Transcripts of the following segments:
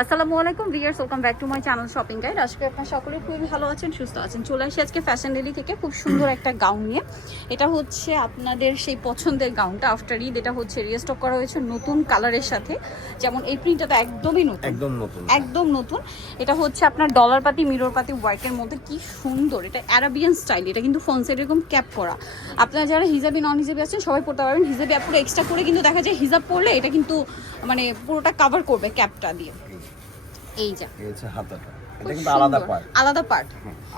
আসসালামু আলাইকুম viewers, welcome back to my channel shopping guide. আজকে আপনারা সকলে খুবই ভালো আছেন, সুস্থ আছেন। চলে আসি আজকে ফ্যাশন ডেলি থেকে খুব সুন্দর একটা গাউন নিয়ে। এটা হচ্ছে আপনাদের সেই পছন্দের গাউনটা আফটার ঈদ। এটা হচ্ছে রিস্টক করা হয়েছে নতুন কালারের সাথে। যেমন এই প্রিন্টটা তো একদমই নতুন, একদম নতুন। এটা হচ্ছে আপনার ডলার পাতি মিরর পাতি ওয়ার্কের মধ্যে, কি সুন্দর। এটা অ্যারাবিয়ান স্টাইল, এটা কিন্তু ফ্রন্ট সাইড এরকম ক্যাপ করা। আপনারা যারা হিজাবি নন হিজাবি আছেন সবাই পড়তে পারবেন। হিজাবি পুরো এক্সট্রা করে কিন্তু দেখা যায় হিজাব পরলে এটা কিন্তু মানে পুরোটা কভার করবে ক্যাপটা দিয়ে। এই যে হচ্ছে হাতাটা, এটা কিন্তু আলাদা পার্ট।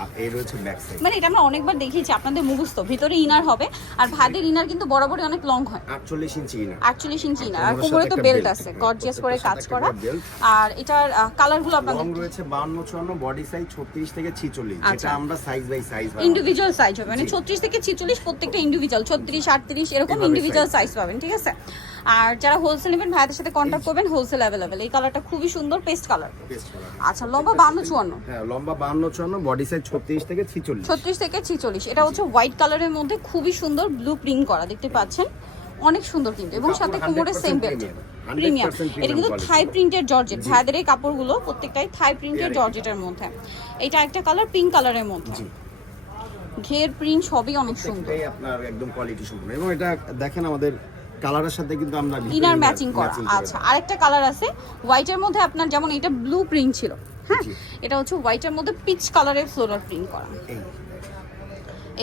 আর এই রয়েছে ব্যাক সাইড। মানে এটা আমরা অনেকবার দেখিয়েছি আপনাদের মুখস্থ। ভিতরে ইনার হবে, আর ভাদের ইনার কিন্তু বরাবরই অনেক লং হয়, 48 ইঞ্চি ইনার। 48 ইঞ্চি ইনার। আর কোমরে তো বেল্ট আছে, গর্জিয়াস করে কাজ করা। আর এটার কালারগুলো আপনাদের লং রয়েছে 52 54, বডি সাইজ 36 থেকে 46। এটা আমরা size by size individual size হবে, মানে 36 থেকে 46 প্রত্যেকটা ইন্ডিভিজুয়াল, 36 38 এরকম ইন্ডিভিজুয়াল সাইজ পাবেন, ঠিক আছে। আর যারা হোলসেল নেবেন ভাইদের সাথে কন্টাক্ট করবেন, হোলসেল অ্যাভেলেবেল। এই কালারটা খুবই সুন্দর, পেস্ট কালার। আচ্ছা, লম্বা 52 54। হ্যাঁ, লম্বা 52 54, বডি সাইজ 36 থেকে 46। 36 থেকে 46। এটা হচ্ছে হোয়াইট কালারের মধ্যে খুবই সুন্দর ব্লু প্রিন্ট করা, দেখতে পাচ্ছেন, অনেক সুন্দর কিন্তু। এবং সাথে কোমরে সেম বেল্ট, প্রিমিয়াম। এটা কিন্তু থাই প্রিন্টের জর্জেট। ভাইদের এই কাপড়গুলো প্রত্যেকটাই থাই প্রিন্টের জর্জেটের মধ্যে। এটা একটা কালার পিঙ্ক কালারের মধ্যে, ঘের প্রিন্ট সবই অনেক সুন্দর। এই আপনার একদম কোয়ালিটি সম্পূর্ণ। এবং এটা দেখেন আমাদের কালারের সাথে কিন্তু আমরা ইনার ম্যাচিং করা। আচ্ছা, আরেকটা কালার আছে হোয়াইটের মধ্যে আপনার, যেমন এটা ব্লু প্রিন্ট ছিল, হ্যাঁ, এটা হচ্ছে হোয়াইটের মধ্যে পিচ কালারের ফ্লোরাল প্রিন্ট করা।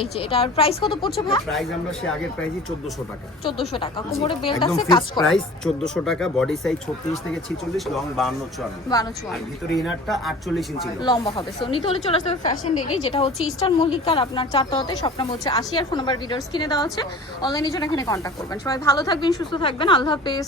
এই যে এটার প্রাইস কত পড়ছে ভাই? প্রাইস আমরা সে আগের প্রাইসই 1400 টাকা। 1400 টাকা। কোমরে বেল্ট আছে, একদম কাজ করা। প্রাইস 1400 টাকা, বডি সাইজ 36 থেকে 46, লং 52 54। আর ভিতরে ইনারটা 48 ইঞ্চি লম্বা হবে। সো নিতে হলে চলে আসতে হবে ফ্যাশন ডেলি, যেটা হচ্ছে ইস্টার্ন মল্লিকার আপনার 4 তলাতে। শপ নাম্বার হচ্ছে 80 আর ফোন নাম্বার ভিডিওর স্ক্রিনে দেওয়া আছে। অনলাইনের জন্য এখানে কন্ট্যাক্ট করবেন। সবাই ভালো থাকবেন, সুস্থ থাকবেন। আল্লাহ হাফেজ।